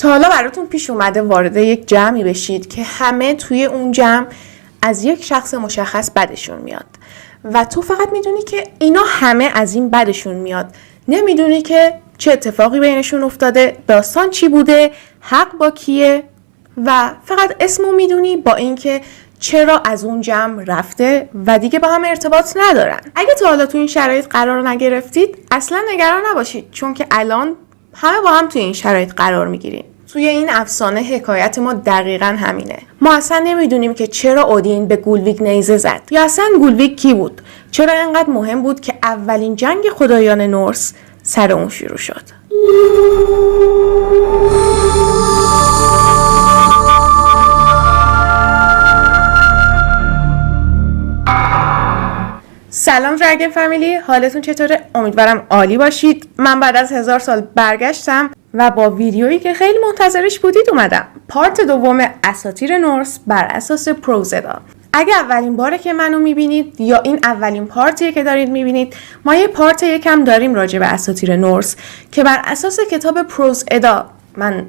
تا حالا براتون پیش اومده وارد یک جمعی بشید که همه توی اون جمع از یک شخص مشخص بدشون میاد و تو فقط میدونی که اینا همه از این بدشون میاد، نمیدونی که چه اتفاقی بینشون افتاده، داستان چی بوده، حق با کیه و فقط اسمو میدونی با اینکه چرا از اون جمع رفته و دیگه با هم ارتباط ندارن. اگه تا حالا تو این شرایط قرار نگرفتید اصلا نگران نباشید، چون که الان همه با هم توی این شرایط قرار میگیریم. توی این افسانه حکایت ما دقیقاً همینه. ما اصلا نمیدونیم که چرا اودین به گولویگ نیزه زد یا اصلا گولویگ کی بود، چرا اینقدر مهم بود که اولین جنگ خدایان نورس سر اون شروع شد. سلام درگن فامیلی، حالتون چطوره؟ امیدوارم عالی باشید. من بعد از 1000 سال برگشتم و با ویدیویی که خیلی منتظرش بودید اومدم. پارت دوم اساطیر نورس بر اساس پروزدا. اگه اولین باره که منو میبینید یا این اولین پارتیه که دارید میبینید، ما یه پارت یکم داریم راجع به اساطیر نورس که بر اساس کتاب پروزدا من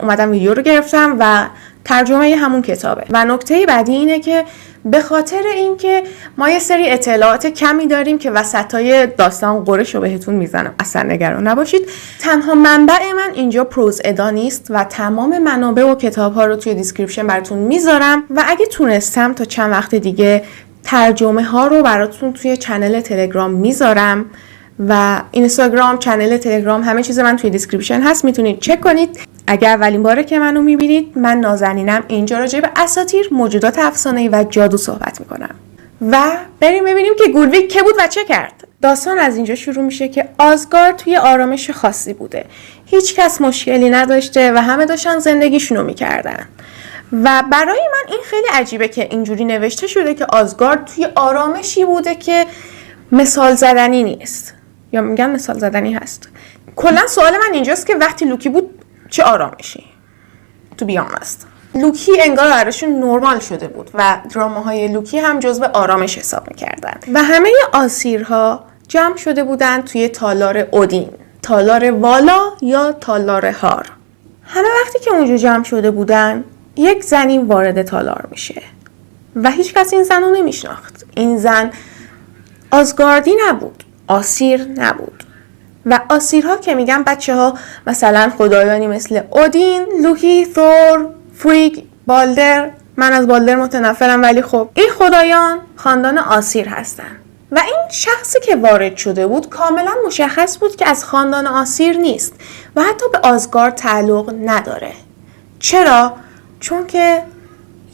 اومدم ویدیو رو گرفتم و ترجمه همون کتابه. و نکته بعدی اینه که به خاطر اینکه ما یه سری اطلاعات کمی داریم که وسطای داستان قرش رو بهتون میزنم، اصلا نگران نباشید. تنها منبع من اینجا پروزدا نیست و تمام منابع و کتاب ها رو توی دیسکریپشن براتون میذارم و اگه تونستم تا چند وقت دیگه ترجمه ها رو براتون توی چنل تلگرام میذارم و اینستاگرام، چنل تلگرام، همه چیز من توی دیسکریپشن هست، میتونید چک کنید. اگر اولین باره که منو میبینید، من نازنینم، اینجا راجع به اساطیر، موجودات افسانه‌ای و جادو صحبت میکنم. و بریم ببینیم که گولویگ که بود و چه کرد. داستان از اینجا شروع میشه که آزگارد توی آرامش خاصی بوده، هیچ کس مشکلی نداشته و همه داشتن زندگیشونو میکردن. و برای من این خیلی عجیبه که اینجوری نوشته شده که آزگارد توی آرامشی بوده که مثال زدنی نیست، یا میگن مثال زدنی هست. کلا سوال من اینجاست که وقتی لوکی بود چه آرامشی تو بیام است. لوکی انگار براشون نرمال شده بود و دراماهای لوکی هم جزو آرامش حساب میکردن و همه آسیرها جمع شده بودن توی تالار اودین، تالار والا یا تالار هار. همه وقتی که اونجا جمع شده بودن، یک زنی وارد تالار میشه و هیچ کس این زن رو نمیشناخت. این زن آزگاردی نبود، آسیر نبود. و آسیرها که میگن بچه ها مثلا خدایانی مثل اودین، لوکی، ثور، فریگ، بالدر. من از بالدر متنفرم ولی خب این خدایان خاندان آسیر هستن. و این شخصی که وارد شده بود کاملا مشخص بود که از خاندان آسیر نیست و حتی به آزگارد تعلق نداره. چرا؟ چون که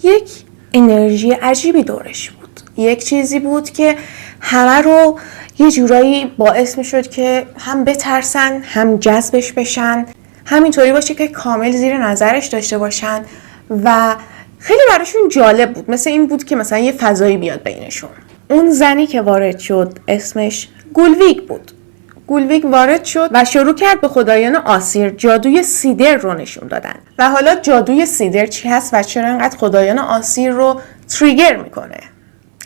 یک انرژی عجیبی دورش بود، یک چیزی بود که همه رو یه جورایی باعث می شد که هم بترسن، هم جذبش بشن، همینطوری باشه که کامل زیر نظرش داشته باشن و خیلی براشون جالب بود. مثل این بود که مثلا یه فضایی بیاد بینشون. اون زنی که وارد شد اسمش گولویگ بود. گولویگ وارد شد و شروع کرد به خدایان آسیر جادوی سیدر رو نشون دادن. و حالا جادوی سیدر چی هست و چرا اینقدر خدایان آسیر رو تریگر میکنه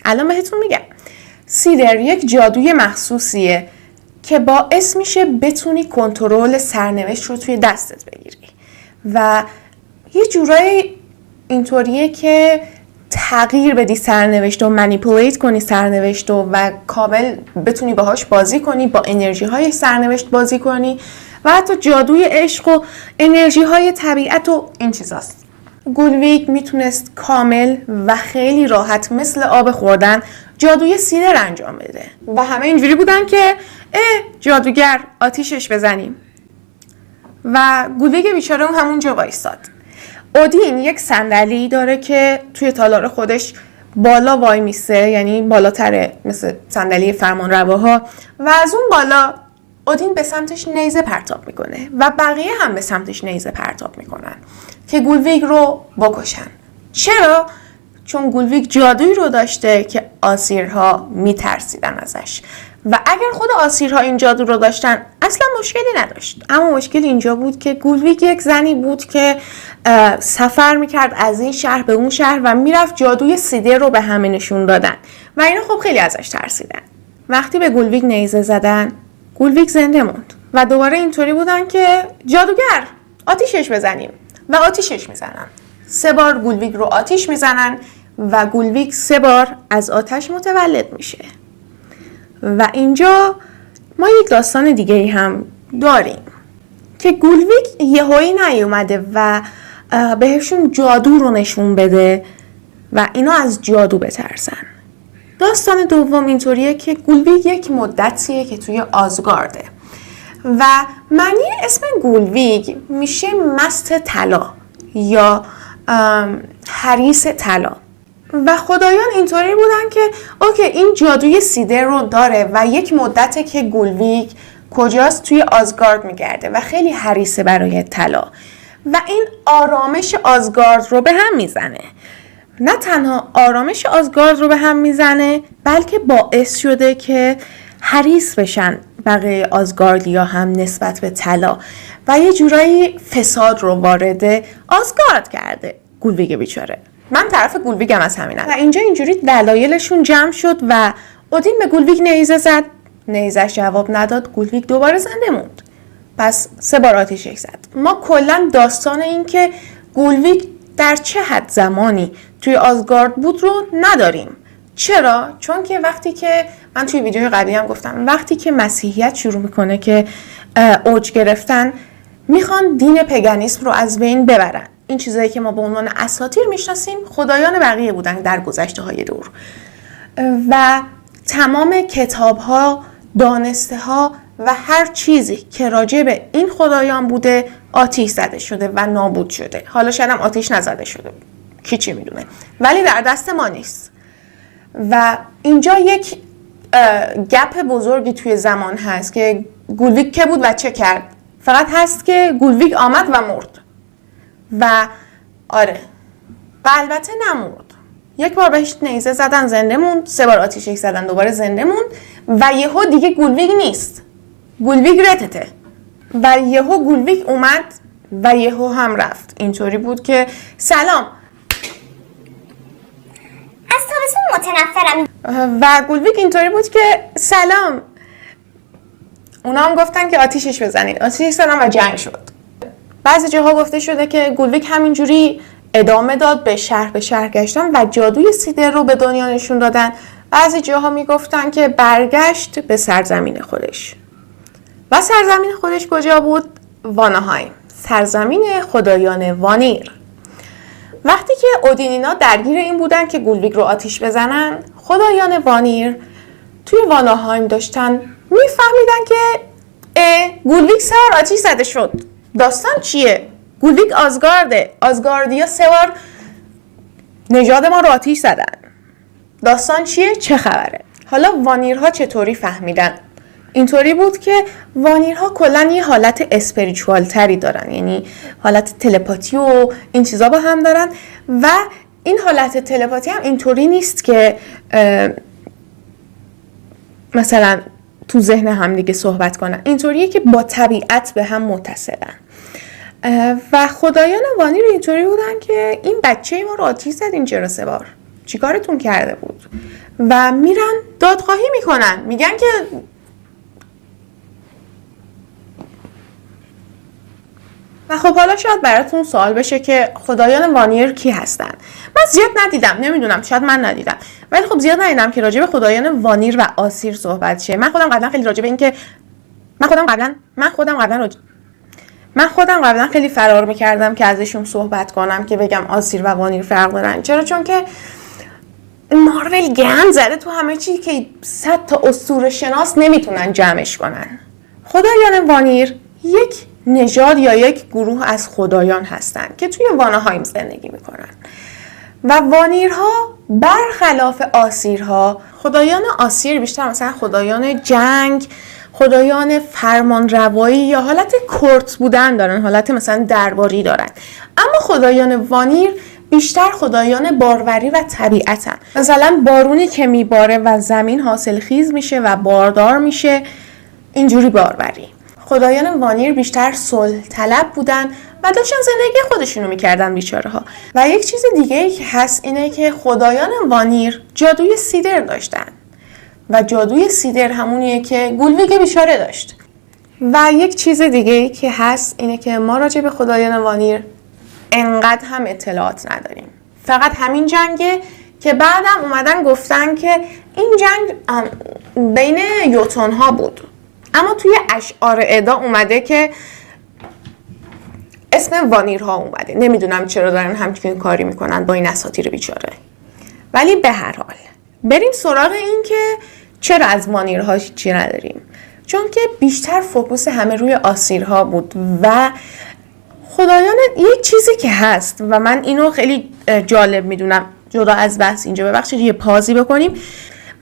الان بهتون میگم. سیدر یک جادوی مخصوصیه که باعث میشه بتونی کنترل سرنوشت رو توی دستت بگیری و یه جورایی اینطوریه که تغییر بدی سرنوشت و منیپولیت کنی سرنوشت و کامل بتونی باهاش بازی کنی، با انرژی های سرنوشت بازی کنی و حتی جادوی عشق و انرژی های طبیعت و این چیزاست. گولویگ میتونست کامل و خیلی راحت مثل آب خوردن جادوی سیدر انجام بده و همه اینجوری بودن که جادوگر آتیشش بزنیم و گولویگ بیچاره اون همونجا وایستاد. اودین یک صندلی داره که توی تالار خودش بالا وای میسه، یعنی بالاتره مثل صندلی فرمانرواها و از اون بالا اودین به سمتش نیزه پرتاب میکنه و بقیه هم به سمتش نیزه پرتاب میکنن که گولویگ رو بکشن. چرا؟ چون گولویگ جادویی رو داشته که آسیرها میترسیدن ازش و اگر خود آسیرها این جادو رو داشتن اصلا مشکلی نداشت. اما مشکل اینجا بود که گولویگ یک زنی بود که سفر میکرد از این شهر به اون شهر و میرفت جادوی سیدر رو به همه نشون دادن و اینا خب خیلی ازش ترسیدن. وقتی به گولویگ نیزه زدن، گولویگ زنده موند و دوباره اینطوری بودن که جادوگر آتیشش بزنیم و آتیشش میزنن. 3 بار گولویگ رو آتیش میزنن و گولویگ 3 بار از آتش متولد میشه. و اینجا ما یک داستان دیگه هم داریم که گولویگ یهویی نیومده و بهشون جادو رو نشون بده و اینا از جادو بترسن. داستان دوم اینطوریه که گولویگ یک مدتیه که توی آزگارده و معنی اسم گولویگ میشه مست طلا یا حریص طلا و خدایان اینطوری بودن که اوکی این جادوی سیدر رو داره و یک مدته که گولویگ کجاست توی آزگارد میگرده و خیلی حریصه برای طلا و این آرامش آزگارد رو به هم میزنه. نه تنها آرامش آزگارد رو به هم میزنه بلکه باعث شده که حریص بشن بقیه آزگاردیا هم نسبت به طلا و یه جورایی فساد رو وارد آزگارد کرده گولویگ بیچاره. من طرف گولویگم از همینم. و اینجا اینجوری دلایلشون جمع شد و اودین به گولویگ نیزه زد. نیزش جواب نداد. گولویگ دوباره زنده موند. پس 3 بار آتیشش زد. ما کلا داستان این که گولویگ در چه حد زمانی توی آزگارد بود رو نداریم. چرا؟ چون که وقتی که من توی ویدیوی قبلی هم گفتم وقتی که مسیحیت شروع میکنه که اوج گرفتن میخوان دین پگانیسم رو از بین ببرن. این چیزایی که ما به عنوان اساطیر میشناسیم خدایان بقیه بودن در گذشته های دور و تمام کتاب ها، دانسته ها و هر چیزی که راجع به این خدایان بوده آتیش زده شده و نابود شده. حالا شاید هم آتیش نزده شده، کی چی میدونه، ولی در دست ما نیست. و اینجا یک گپ بزرگی توی زمان هست که گولویگ که بود و چه کرد. فقط هست که گولویگ آمد و مرد و آره و البته نمرد. 1 بار بهش نیزه زدن زنده موند، 3 بار آتیشش زدن دوباره زنده موند و یهو دیگه گولویگ نیست، گولویگ رتته و یهو گولویگ اومد و یهو هم رفت. اینطوری بود که سلام از تابستون متنفرم و گولویگ اینطوری بود که سلام. اونا هم گفتن که آتیشش بزنید، آتیشش زدن و جنگ شد. بعضی جاها گفته شده که گولویگ همینجوری ادامه داد به شهر گشتن و جادوی سیدر رو به دنیا نشون دادن. بعضی جاها میگفتن که برگشت به سرزمین خودش و سرزمین خودش کجا بود؟ واناهایم، سرزمین خدایان وانیر. وقتی که اودینینا درگیر این بودن که گولویگ رو آتیش بزنن، خدایان وانیر توی واناهایم داشتن میفهمیدن که گولویگ 3 بار آتیش زده شد. داستان چیه؟ گولویگ آزگارده، آزگاردیا 3 بار نژاد ما رو آتیش زدن. داستان چیه؟ چه خبره؟ حالا وانیرها چطوری فهمیدن؟ اینطوری بود که وانیرها کلا یه حالت اسپریچوال تری دارن، یعنی حالت تلپاتی و این چیزا با هم دارن و این حالت تلپاتی هم اینطوری نیست که مثلا تو ذهن هم دیگه صحبت کنن. اینطوریه که با طبیعت به هم متصلن و خدایان وانیر اینطوری بودن که این بچه ما رو آتیش زدین چرا 3 بار؟ چیکارتون کرده بود؟ و میرن دادخواهی میکنن، میگن که و خب حالا شاید براتون سوال بشه که خدایان وانیر کی هستن؟ من زیاد ندیدم، نمیدونم، شاید من ندیدم، ولی خب زیاد ندیدم که راجع به خدایان وانیر و آسیر صحبت شه. من خودم قبلا خیلی راجع به این که من خودم قبلا خیلی فرار میکردم که ازشون صحبت کنم که بگم آسیر و وانیر فرق دارن. چرا؟ چون که مارول گند زده تو همه چی که 100 تا اسطوره شناس نمیتونن جمعش کنن. خدایان وانیر یک نژاد یا یک گروه از خدایان هستن که توی واناهایم زندگی میکنن و وانیرها برخلاف آسیرها، خدایان آسیر بیشتر مثلا خدایان جنگ، خدایان فرمان روایی یا حالت کورت بودن دارن، حالت مثلا درباری دارن. اما خدایان وانیر بیشتر خدایان باروری و طبیعتن. مثلا بارونی که میباره و زمین حاصل خیز میشه و باردار میشه، اینجوری باروری. خدایان وانیر بیشتر صلح طلب بودن و داشتن زندگی خودشونو میکردن بیچاره ها. و یک چیز دیگه که هست اینه که خدایان وانیر جادوی سیدر داشتن و جادوی سیدر همونیه که گولویگ بیچاره داشت. و یک چیز دیگه ای که هست اینه که ما راجع به خدایان وانیر انقدر هم اطلاعات نداریم. فقط همین جنگه که بعدم اومدن گفتن که این جنگ بین یوتون ها بود، اما توی اشعار ادا اومده که اسم وانیرها اومده. نمیدونم چرا دارن همچین کاری میکنن با این اساطیر بیچاره. ولی به هر حال بریم سراغ این که چرا از وانیرها چی نداریم. چون که بیشتر فوکوس همه روی آسیرها بود و خدایان یک چیزی که هست و من اینو خیلی جالب میدونم، جدا از بحث اینجا ببخشید یه پازی بکنیم.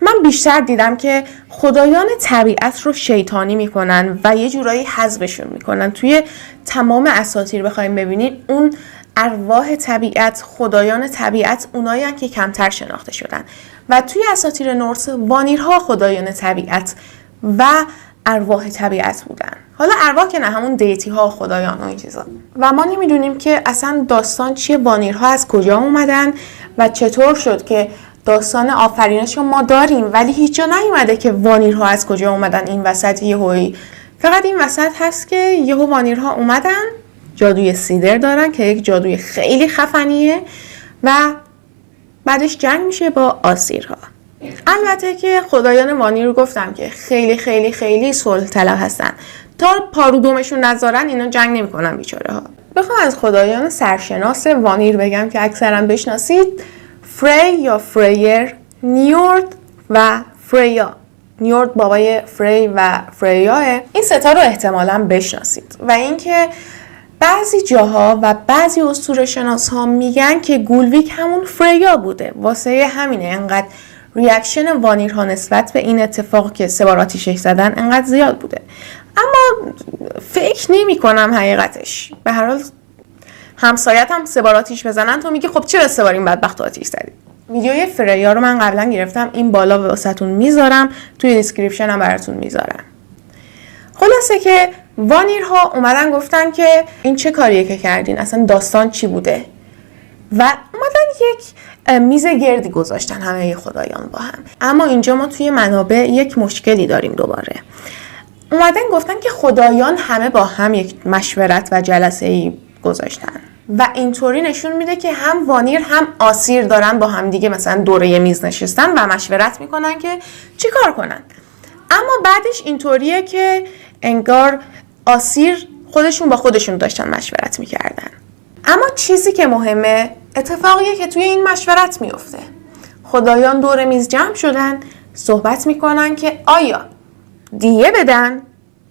من بیشتر دیدم که خدایان طبیعت رو شیطانی میکنن و یه جورایی حذفشون میکنن. توی تمام اساطیر بخوایم ببینید اون ارواح طبیعت، خدایان طبیعت اونایی که کمتر شناخته شدن و توی اساطیر نورس وانیرها خدایان طبیعت و ارواح طبیعت بودن. حالا ارواح که نه، همون دیتی ها، خدایان و این چیزا. و ما نمیدونیم که اصلا داستان چیه، وانیرها از کجا اومدن و چطور شد که داستان آفرینش رو ما داریم ولی هیچ جا نیومده که وانیرها از کجا اومدن این وسط یهویی. فقط این وسط هست که یهو وانیرها اومدن جادوی سیدر دارن که یک جادوی خیلی خفنیه و بعدش جنگ میشه با آسیرها. البته که خدایان وانیر رو گفتم که خیلی خیلی خیلی صلح طلب هستن، تا پارودومشون نذارن اینا جنگ نمیکنن بیچاره ها. بخوام از خدایان سرشناس وانیر بگم که اکثرا بشناسید، فری یا فریر، نیورد و فریا. نیورد بابای فری و فریاه. این ستا رو احتمالاً بشناسید. و اینکه بعضی جاها و بعضی اسطوره‌شناس ها میگن که گولویک همون فریا بوده، واسه همینه انقدر ریاکشن وانیرها نسبت به این اتفاق که 3 بار آتیشش زدن انقدر زیاد بوده. اما فکر نمی کنم حقیقتش. به هر حال همسایت هم 3 بار آتیش بزنن تو میگی خب چرا 3 بار این بدبخت آتیش زدی. ویدیوی فریا رو من قبلا گرفتم، این بالا واسهتون میذارم، توی دیسکریپشن هم براتون میذارم. خلاصه که وانیرها اومدن گفتن که این چه کاریه که کردین، اصلا داستان چی بوده، و اومدن یک میز گردی گذاشتن همه خدایان با هم. اما اینجا ما توی منابع یک مشکلی داریم. دوباره اومدن گفتن که خدایان همه با هم یک مشورت و جلسه‌ای گذاشتن و اینطوری نشون میده که هم وانیر هم آسیر دارن با هم دیگه مثلا دوره یه میز نشستن و مشورت میکنن که چی کار کنن. اما بعدش اینطوریه که انگار آسیر خودشون با خودشون داشتن مشورت میکردن. اما چیزی که مهمه اتفاقیه که توی این مشورت میفته. خدایان دور میز جمع شدن، صحبت میکنن که آیا دیه بدن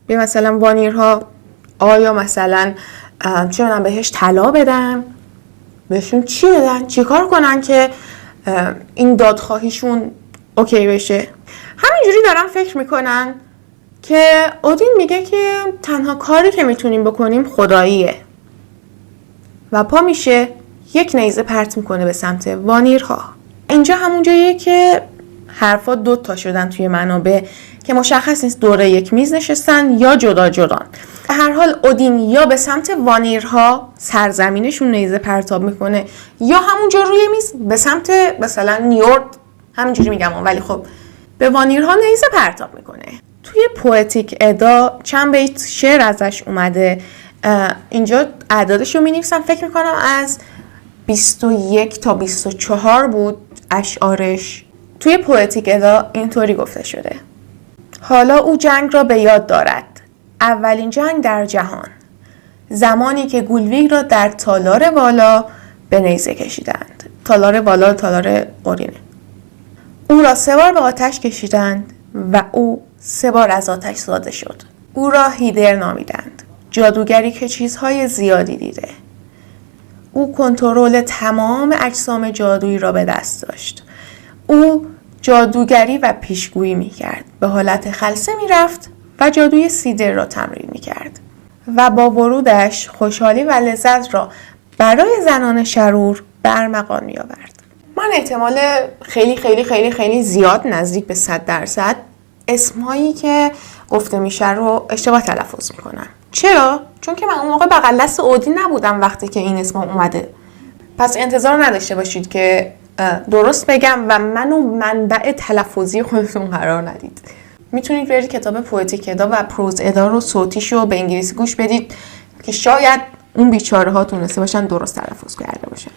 به مثلا وانیرها، آیا مثلا چه می‌دونم بهش طلا بدن، بهشون چی بدن، چی کار کنن که این دادخواهیشون اوکی بشه. همینجوری دارن فکر میکنن که اودین میگه که تنها کاری که میتونیم بکنیم خداییه و پا میشه یک نیزه پرت میکنه به سمت وانیرها. اینجا همون جاییه که حرفا 2 تا شدن توی منابع که مشخص نیست دوره یک میز نشستن یا جدا جدان. به هر حال اودین یا به سمت وانیرها سرزمینشون نیزه پرتاب میکنه یا همونجا روی میز به سمت مثلا نیورد، همینجوری میگم ولی خب به وانیرها نیزه پرتاب میکنه. توی پوئتیک ادا چند بیت شعر ازش اومده، اینجا اعدادش رو می‌نویسم، فکر میکنم از 21 تا 24 بود اشعارش. توی پوئتیک ادا اینطوری گفته شده: حالا او جنگ را به یاد دارد، اولین جنگ در جهان، زمانی که گولویگ را در تالار والا به نیزه کشیدند. تالار والا تالار اورینه. او را 3 بار به آتش کشیدند و او 3 بار از آتش زاده شد. او را هیدر نامیدند، جادوگری که چیزهای زیادی دیده. او کنترل تمام اجسام جادویی را به دست داشت. او جادوگری و پیشگویی می‌کرد. به حالت خلسه می‌رفت و جادوی سیدر را تمرین می‌کرد و با ورودش خوشحالی و لذت را برای زنان شرور برمغان می‌آورد. من احتمال خیلی خیلی خیلی خیلی زیاد، نزدیک به 100% اسمایی که گفته میشه رو اشتباه تلفظ میکنم. چرا؟ چون که من اون موقع بغل دست اودین نبودم وقتی که این اسم اومده. پس انتظار نداشته باشید که درست بگم و منو منبع تلفظی خودتون قرار ندید. میتونید برید کتاب پوئتیک ادا و پروز ادا رو صوتیشو به انگلیسی گوش بدید که شاید اون بیچاره ها تونسته باشن درست تلفظ کرده باشن.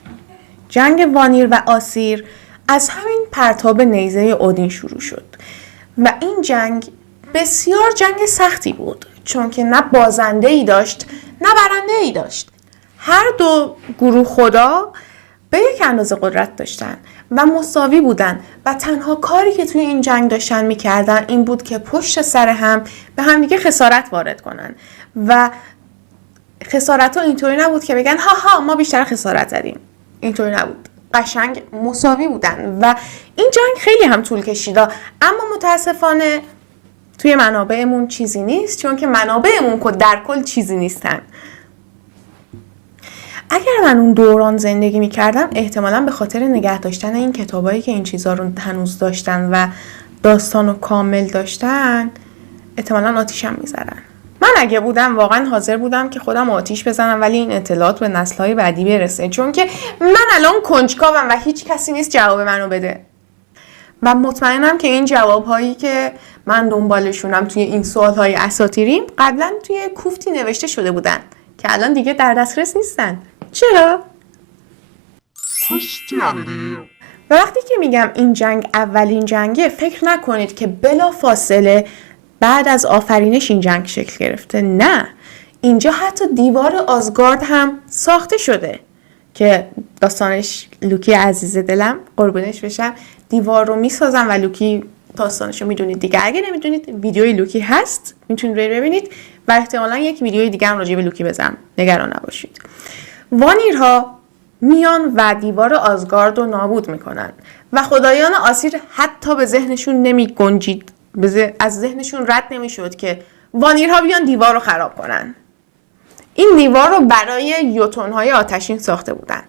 جنگ وانیر و آسیر از همین پرتاب نیزه اودین شروع شد و این جنگ بسیار جنگ سختی بود، چون که نه بازنده ای داشت نه برنده ای داشت. هر دو گروه خدا به یک اندازه قدرت داشتن و مساوی بودن و تنها کاری که توی این جنگ داشتن میکردن این بود که پشت سر هم به همدیگه خسارت وارد کنن و خسارت ها اینطوری نبود که بگن ها ما بیشتر خسارت زدیم. اینطوری نبود، قشنگ مساوی بودن و این جنگ خیلی هم طول کشید. اما متاسفانه توی منابعمون چیزی نیست، چون که منابعمون در کل چیزی نیستن. اگر من اون دوران زندگی می‌کردم احتمالاً به خاطر نگه داشتن این کتابایی که این چیزا رو هنوز داشتن و داستانو کامل داشتن احتمالاً آتیشم می‌زدن. من اگه بودم واقعا حاضر بودم که خودم آتیش بزنم ولی این اطلاعات به نسل‌های بعدی برسه، چون که من الان کنجکاوم و هیچ کسی نیست جواب منو بده. و مطمئنم که این جواب‌هایی که من دنبالشونم توی این سوال‌های اساطیریم قبلا توی کوفتی نوشته شده بودن که الان دیگه در دسترس نیستن. چرا؟ و وقتی که میگم این جنگ اولین جنگه، فکر نکنید که بلا فاصله بعد از آفرینش این جنگ شکل گرفته. نه، اینجا حتی دیوار آزگارد هم ساخته شده که داستانش لوکی عزیز دلم قربونش بشم دیوار رو میسازن و لوکی داستانش رو میدونید دیگه. اگه نمیدونید ویدیوی لوکی هست میتونید ببینید و احتمالا یک ویدیوی دیگه هم راجع به لوکی بزنم، نگران نباشید. وانیرها میان و دیوار آزگارد رو نابود میکنن و خدایان آسیر حتی به ذهنشون نمی گنجید، از ذهنشون رد نمیشد که وانیرها بیان دیوار رو خراب کنن. این دیوار رو برای یوتون‌های آتشین ساخته بودن،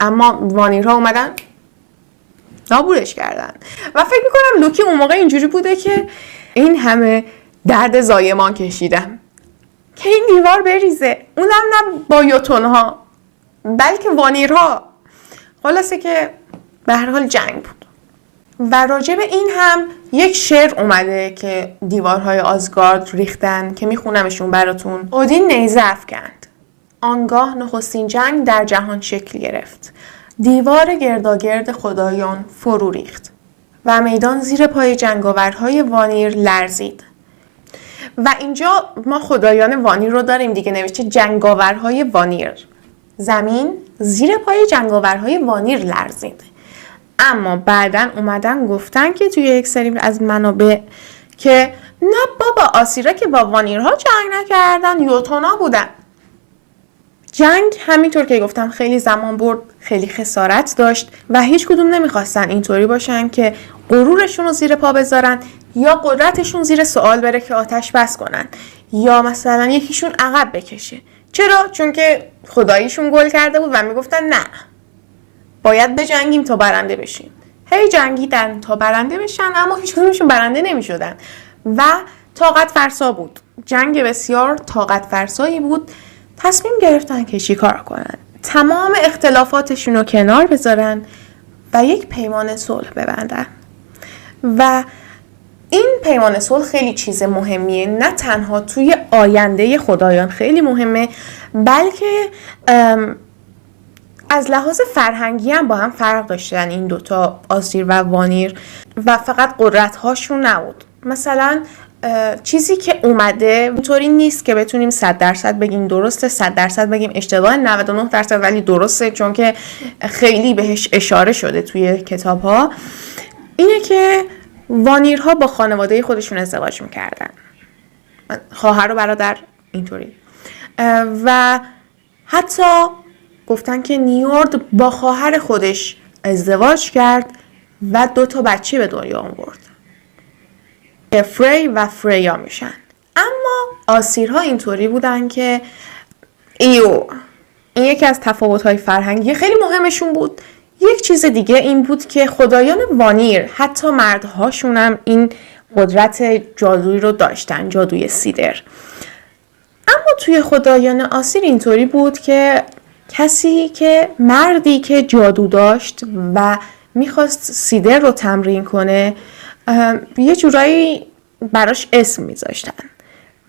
اما وانیرها اومدن نابودش کردن و فکر میکنم لوکی اون موقع اینجوری بوده که این همه درد زایمان کشیدم که این دیوار بریزه، اونم نه با یوتون‌ها بلکه وانیرها. خلاصه که به هر حال جنگ بود و راجع به این هم یک شعر اومده که دیوارهای آزگارد ریختن که میخونمشون براتون. اودین نیزه افکند، آنگاه نخستین جنگ در جهان شکل گرفت. دیوار گرداگرد خدایان فرو ریخت و میدان زیر پای جنگاورهای وانیر لرزید. و اینجا ما خدایان وانیر رو داریم دیگه، نوشته جنگاورهای وانیر. زمین زیر پای جنگاورهای وانیر لرزید. اما بعداً اومدن گفتن که توی یک سری از منابع که نه بابا، آسیرا که با وانیرها جنگ نکردن، یوتونا بودن. جنگ همینطور که گفتم خیلی زمان برد، خیلی خسارت داشت و هیچ کدوم نمیخواستن اینطوری باشن که غرورشون رو زیر پا بذارن یا قدرتشون زیر سوال بره که آتش بس کنن یا مثلا یکیشون عقب بکشه. چرا؟ چون که خداییشون گل کرده بود و میگفتن نه، باید بجنگیم تا برنده بشیم. هی جنگیدن تا برنده بشن، اما هیچ کدومشون برنده نمیشدن و طاقت فرسا بود. جنگ بسیار طاقت فرسایی بود. تصمیم گرفتن که چی کار کنن، تمام اختلافاتشون رو کنار بذارن و یک پیمان صلح ببندن. و این پیمان صلح خیلی چیز مهمیه، نه تنها توی آینده خدایان خیلی مهمه، بلکه از لحاظ فرهنگی هم با هم فرق داشتن این دوتا، آسیر و وانیر، و فقط قدرت هاشون نبود. مثلا چیزی که اومده اینطوری نیست که بتونیم 100% بگیم درسته، 100% بگیم اشتباه، 99% ولی درسته، چون که خیلی بهش اشاره شده توی کتاب ها. اینه که وانیرها با خانواده خودشون ازدواج میکردن، خواهر و برادر اینطوری، و حتی گفتن که نیورد با خواهر خودش ازدواج کرد و 2 بچه به دنیا آورد، فری و فریا میشن. اما آسیرها اینطوری بودن که این یکی از تفاوت‌های فرهنگی خیلی مهمشون بود. یک چیز دیگه این بود که خدایان وانیر، حتی مردهاشون هم این قدرت جادویی رو داشتن، جادوی سیدر. اما توی خدایان آسیر اینطوری بود که مردی که جادو داشت و میخواست سیدر رو تمرین کنه، یه جورایی براش اسم میذاشتن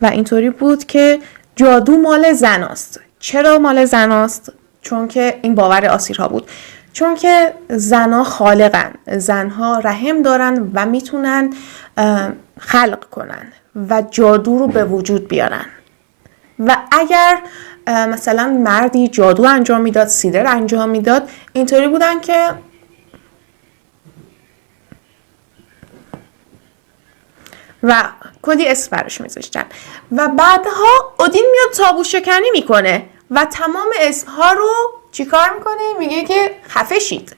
و اینطوری بود که جادو مال زناست. چرا مال زناست؟ چون که این باور آسیرها بود، چون که زنها خالقن، زنها رحم دارن و میتونن خلق کنن و جادو رو به وجود بیارن و اگر مثلا مردی جادو انجام میداد، سیدر انجام میداد، اینطوری بودن که و کلی اسم براش میذاشتن و بعدها اودین میاد تابو شکنی میکنه و تمام اسمها رو چیکار میکنه؟ میگه که خفه شید،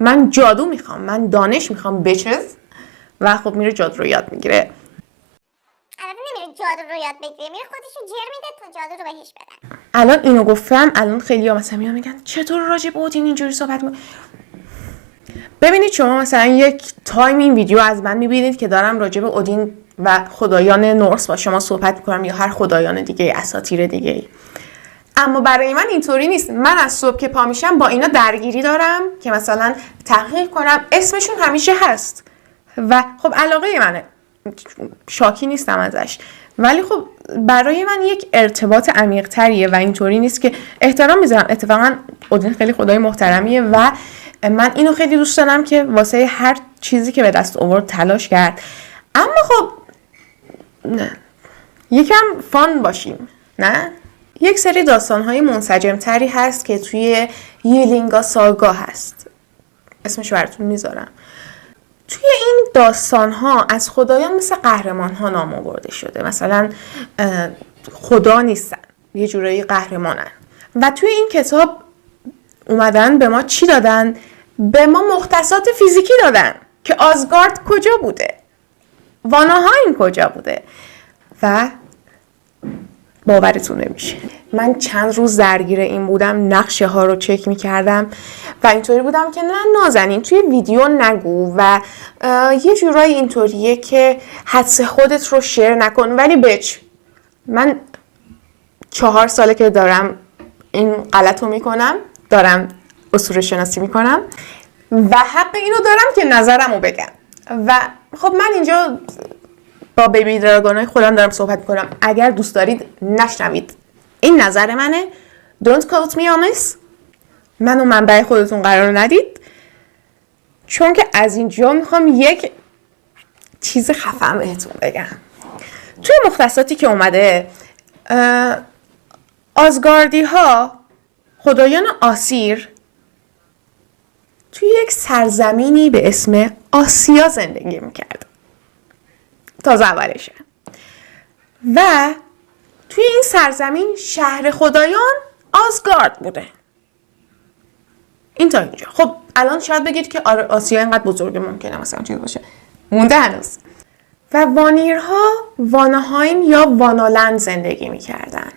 من جادو میخوام، من دانش میخوام بچز. و خب میره جادو رو یاد میگیره. البته نمیره جادو رو یاد بگیره، میره خودشو جر میده تا جادو رو بهش بدن. الان اینو گفتم، الان خیلی ها مثلا میگن چطور راجع به اودین اینجوری صحبت میکنه. ببینید شما مثلا یک تایم این ویدیو از من میبینید که دارم راجع به اودین و خدایان نورس با شما صحبت میکنم یا هر خدایان دیگه، اساطیر دیگه. اما برای من اینطوری نیست. من از صبح که پا میشم با اینا درگیری دارم که مثلا تحقیق کنم، اسمشون همیشه هست و خب علاقه منه، شاکی نیستم ازش، ولی خب برای من یک ارتباط عمیق تریه و اینطوری نیست که احترام میذارم. اتفاقا اودین خیلی خدای محترمیه و من اینو خیلی دوست دارم که واسه هر چیزی که به دست آورد تلاش کرد. اما خب نه، یکم فان باشیم، نه؟ یک سری داستان‌های منسجم تری هست که توی یلینگا ساگا هست، اسمش براتون میذارم. توی این داستان‌ها از خدایان مثل قهرمان‌ها نام آورده شده، مثلا خدا نیستن، یه جورایی قهرمانن. و توی این کتاب اومدن به ما چی دادن؟ به ما مختصات فیزیکی دادن که آزگارد کجا بوده، واناهایم کجا بوده و باورتون نمیشه. من چند روز درگیر این بودم، نقشه ها رو چک میکردم و اینطوری بودم که نه نازنین توی ویدیو نگو و یه جورایی اینطوریه که حدس خودت رو شیر نکن. ولی بچ، من 4 ساله که دارم این غلط رو میکنم، دارم اسطوره شناسی میکنم و حق اینو دارم که نظرم رو بگم. و خب من اینجا با بیبی دراگونای خودم دارم صحبت میکنم. اگر دوست دارید نشنوید، این نظر منه. Don't quote me on this. منو منبع خودتون قرار ندید، چون که از اینجا میخوام یک چیز خفن بهتون بگم. توی مختصاتی که اومده، آزگاردی ها، خدایان آسیر، توی یک سرزمینی به اسم آسیا زندگی میکرد. تازه اولشه. و توی این سرزمین شهر خدایان آزگارد بوده. این تا اینجا. خب الان شاید بگید که آره آسیا اینقدر بزرگه، ممکنه مثلا چیز باشه. مونده هنوز. و وانیرها واناهایم یا وانالند زندگی میکردن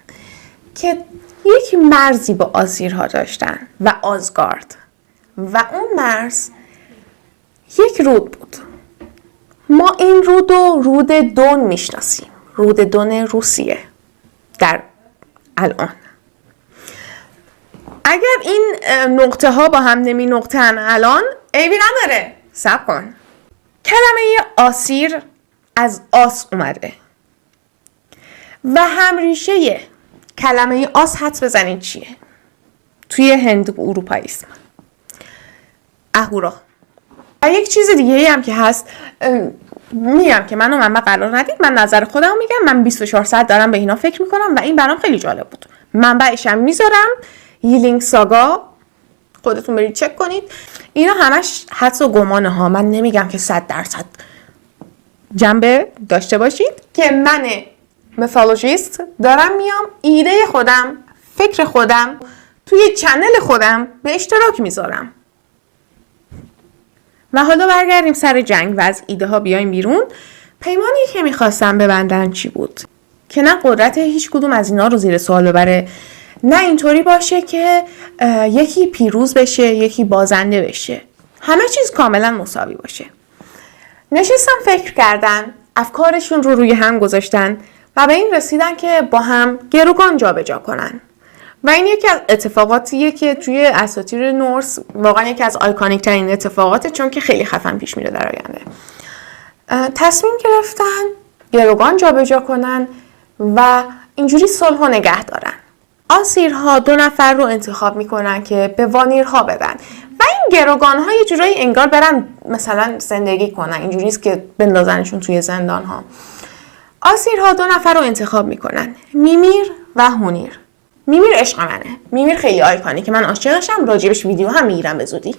که یک مرزی با آسیرها داشتن و آزگارد. و اون مرز یک رود بود. ما این رود رو رود دون میشناسیم، رود دون روسیه در الان. اگر این نقطه ها با هم نمی نقطه‌ان الان، عیبی نداره، صبر کن. کلمه آسیر از آس اومده و هم ریشه کلمه آس حدس بزنید چیه؟ توی هند و اروپایی اسم اهورا. و یک چیز دیگه هم که هست، میگم که منو قرار ندید، من نظر خودم میگم. من 24 ساعت دارم به اینا فکر میکنم و این برام خیلی جالب بود. منبعشم میذارم، یلینگ ساگا، خودتون برید چک کنید. اینا همش حدس و گمانه ها، من نمیگم که 100% جنبه داشته باشید. که من میثولوژیست دارم میام ایده خودم، فکر خودم توی چنل خودم به اشتراک میذارم. و حالا برگردیم سر جنگ و از ایده ها بیایم بیرون. پیمانی که میخواستم ببندن چی بود؟ که نه قدرت هیچ کدوم از اینا رو زیر سوال ببره، نه اینطوری باشه که یکی پیروز بشه یکی بازنده بشه، همه چیز کاملا مساوی باشه. نشستم فکر کردن، افکارشون رو روی هم گذاشتن و به این رسیدن که با هم گروگان جا به جا کنن. و این یکی از اتفاقاتیه که توی اساطیر نورس واقعا یکی از آیکونیک ترین اتفاقاته، چون که خیلی خفن پیش میره در آینده. تصمیم گرفتن گروگان جابجا کنن و اینجوری صلح و نگه دارن. آسیرها 2 نفر رو انتخاب میکنن که به وانیرها بدن و این گروگان ها یه جورایی انگار برن مثلا زندگی کنن، اینجوری نیست که بندازنشون توی زندان ها. آسیرها 2 نفر رو انتخاب میکنن، میمیر و هونیر. میمیر عشق منه، میمیر خیلی آیکانی که من عاشقشم، راجبش ویدیو هم میگیرم به زودی.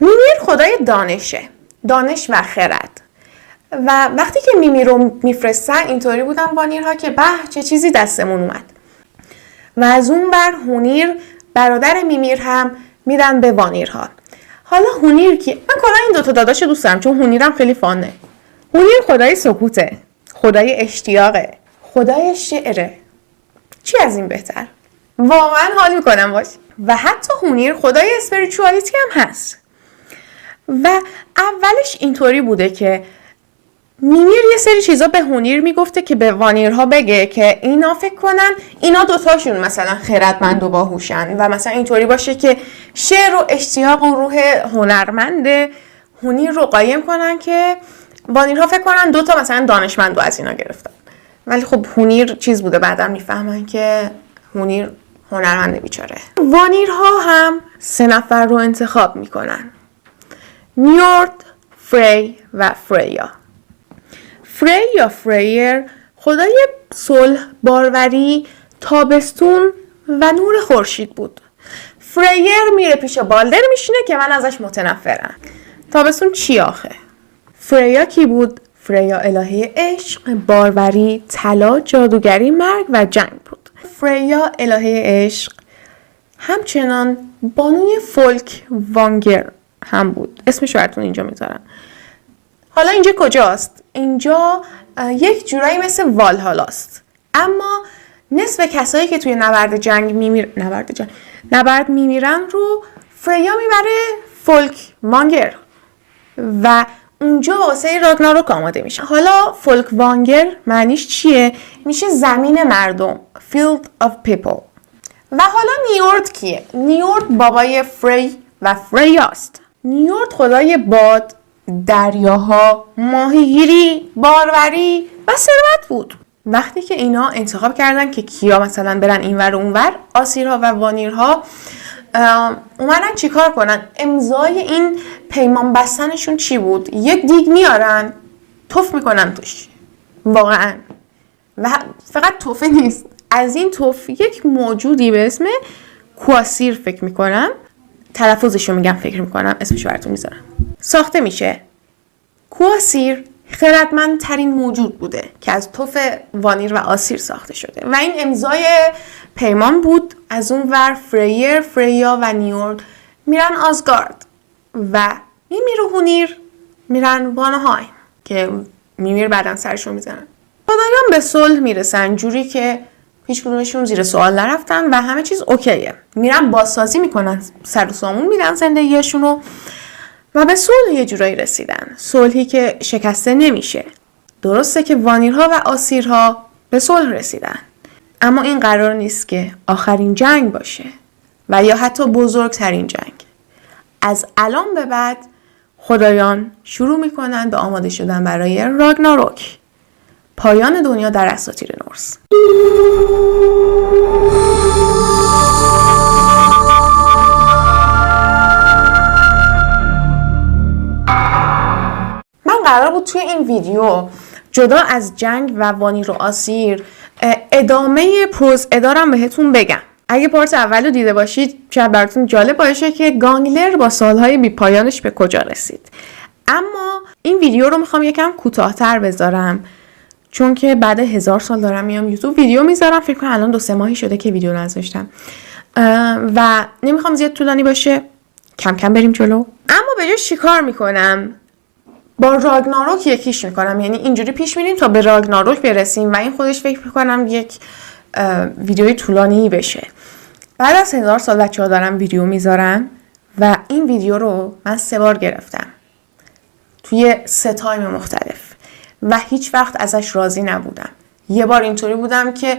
میمیر خدای دانشه، دانش و خرد. و وقتی که میمیر رو میفرستن اینطوری بودن وانیرها که به چه چیزی دستمون اومد. و از اون بر هونیر برادر میمیر هم میرن به وانیرها. حالا هونیر که من کلا این 2 تا داداش دوست دارم چون هونیرم خیلی فانه. هونیر خدای سکوته، خدای اشتیاقه، خدای شعره. چی از این بهتر؟ واقعا حال میکنم باش. و حتی هونیر خدای اسپریچوالیتی هم هست. و اولش اینطوری بوده که میمیر یه سری چیزا به هونیر میگفته که به وانیرها بگه که اینا فکر کنن اینا 2 تاشون مثلا خردمند و باهوشن و مثلا اینطوری باشه که شعر و اشتیاق و روح هنرمند هونیر رو قایم کنن که وانیرها فکر کنن 2 تا مثلا دانشمند از اینا گرفتن. ولی خب هونیر چیز بوده، بعدم میفهمن که هونیر هنرمنده بیچاره. وانیرها هم 3 نفر رو انتخاب میکنن، نیورد، فری و فریا. فری یا فریر خدای صلح، باروری، تابستون و نور خورشید بود. فریر میره پیش بالدر میشینه که من ازش متنفرم. تابستون چی آخه؟ فریا کی بود؟ فریا الهه عشق، باروری، طلا، جادوگری، مرگ و جنگ بود. فریا الهه عشق همچنان بانوی فولک وانگر هم بود. اسمش براتون اینجا میذارم. حالا اینجا کجاست؟ اینجا یک جورایی مثل والهالاست. اما نصف کسایی که توی نبرد میمیرن رو فریا میبره فولک وانگر و اونجا واسه راگناروک آماده میشه. حالا فولک وانگر معنیش چیه؟ میشه زمین مردم، field of people. و حالا نیورد کیه؟ نیورد بابای فری و فریاست. نیورد خدای باد، دریاها، ماهیگیری، باروری و ثروت بود. وقتی که اینا انتخاب کردن که کیا مثلا برن اینور و اونور، آسیرها و وانیرها اومدن چیکار کنن؟ امضای این پیمان بستنشون چی بود؟ یک دیگ میارن، توف میکنن توش. واقعا. و فقط توفه نیست، از این توف یک موجودی به اسم کواسیر فکر میکنم، تلفظشو میگم فکر میکنم، اسمشو براتون میذارم، ساخته میشه. کواسیر خردمندترین موجود بوده که از توف وانیر و آسیر ساخته شده و این امضای پیمان بود. از اون ور فریر، فریا و نیورد میرن آزگارد و میمیر و هونیر میرن وانهایم که میمیر بعدن سرشو میزنن. خدایان به صلح میرسن جوری که هیچ کدومشون زیر سوال نرفتن و همه چیز اوکیه. میرن بازسازی میکنن، سر و سامون میدن زندگیشونو و به صلح یه جورایی رسیدن. صلحی که شکسته نمیشه. درسته که وانیرها و آسیرها به صلح رسیدن، اما این قرار نیست که آخرین جنگ باشه و یا حتی بزرگترین جنگ. از الان به بعد خدایان شروع میکنن به آماده شدن برای راگناروک، پایان دنیا در اساطیر نورس. من قرار بود توی این ویدیو جدا از جنگ و وانیر و آسیر ادامه پروز ادارم بهتون بگم. اگه پارت اول رو دیده باشید شاید براتون جالب باشه که گانگلر با سالهای بی پایانش به کجا رسید. اما این ویدیو رو میخوام یکم کوتاه‌تر بذارم چون که بعد 1000 سال دارم میام یوتیوب ویدیو میذارم. فکر کنم الان 2-3 ماهی شده که ویدیو نذاشتم و نمیخوام زیاد طولانی باشه، کم کم بریم جلو. اما به جاش چیکار میکنم؟ با راگناروک یکیش میکنم، یعنی اینجوری پیش میریم تا به راگناروک برسیم و این خودش فکر میکنم یک ویدیوی طولانی بشه. بعد از 1000 سال بچه‌ها دارم ویدیو میذارم و این ویدیو رو من 3 بار گرفتم توی 3 تایم مختلف و هیچ وقت ازش راضی نبودم. یه بار اینطوری بودم که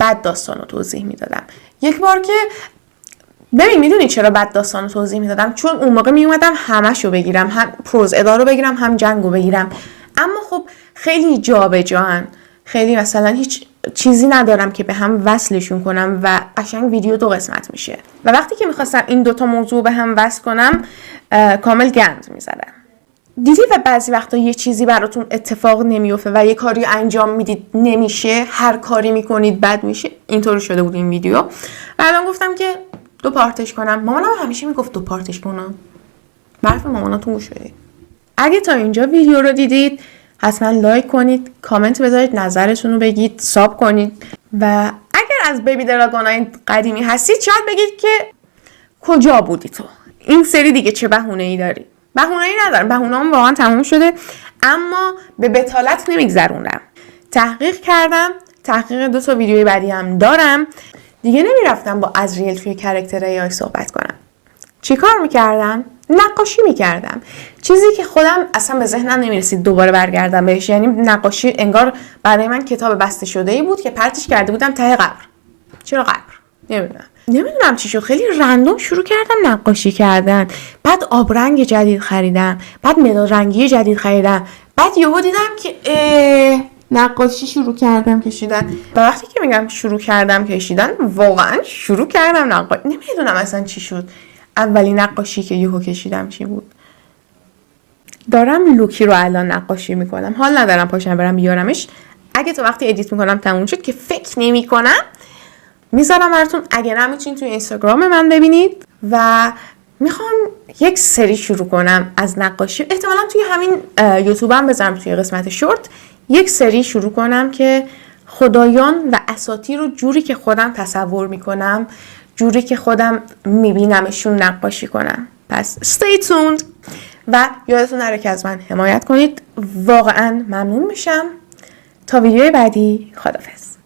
بد داستان رو توضیح میدادم، یک بار که ببین میدونی چرا بعد داستان رو توضیح میدادم؟ چون اون موقع میومدم همشو بگیرم، هم پروز ادا رو بگیرم هم جنگو بگیرم، اما خب خیلی جابجان، خیلی مثلا هیچ چیزی ندارم که به هم وصلشون کنم و قشنگ ویدیو 2 قسمت میشه. و وقتی که میخواستم این دوتا موضوع به هم وصل کنم کامل گند میزدم. دیدی و بعضی وقتا یه چیزی براتون اتفاق نمیفته و یه کاری انجام میدید نمیشه، هر کاری میکنید بد میشه. اینطوری شده بود این ویدیو. بعدم گفتم که 2 پارتش کنم. مامانم همیشه میگفت 2 پارتش کنم. حرف ماماناتون گوش بدید. اگه تا اینجا ویدیو رو دیدید حتما لایک کنید، کامنت بذارید، نظرتون رو بگید، ساب کنید و اگر از بیبی دراگونای قدیمی هستید شاید بگید که کجا بودی تو؟ این سری دیگه چه بهونه‌ای داری؟ بهونه‌ای ندارم، بهونه‌ام واقعا تموم شده، اما به بتالت نمیگذرونم. تحقیق کردم، تحقیق 2 تا ویدیوی بعدی هم دارم. دیگه نمیرفتم با ازریل توی کاراکتر AI صحبت کنم. چی کار میکردم؟ نقاشی میکردم. چیزی که خودم اصلا به ذهنم نمیرسید دوباره برگردم بهش. یعنی نقاشی انگار برای من کتاب بسته شده ای بود که پرتش کرده بودم ته قبر. چرا قبر؟ نمیدونم چی شد. خیلی رندوم شروع کردم نقاشی کردن. بعد آبرنگ جدید خریدم. بعد مداد رنگی جدید خریدم. بعد یهو دیدم که نقاشی شروع کردم کشیدن. و وقتی که میگم شروع کردم کشیدن، واقعا شروع کردم نقاشی. نمیدونم اصلا چی شد. اولین نقاشی که یهو کشیدم چی بود. دارم لوکی رو الان نقاشی میکنم. حال ندارم پاشم برم بیارمش. اگه تا وقتی ادیت میکنم تموم شد که فکر نمیکنم، میذارم براتون. اگه نه میتونید توی اینستاگرام من ببینید. و میخوام یک سری شروع کنم از نقاشی. احتمالا توی همین یوتیوب هم بذارم توی قسمت شورت یک سری شروع کنم که خدایان و اساطیر رو جوری که خودم تصور میکنم، جوری که خودم میبینمشون نقاشی کنم. پس stay tuned و یادتون نره که از من حمایت کنید. واقعا ممنون میشم. تا ویدیوی بعدی، خداحافظ.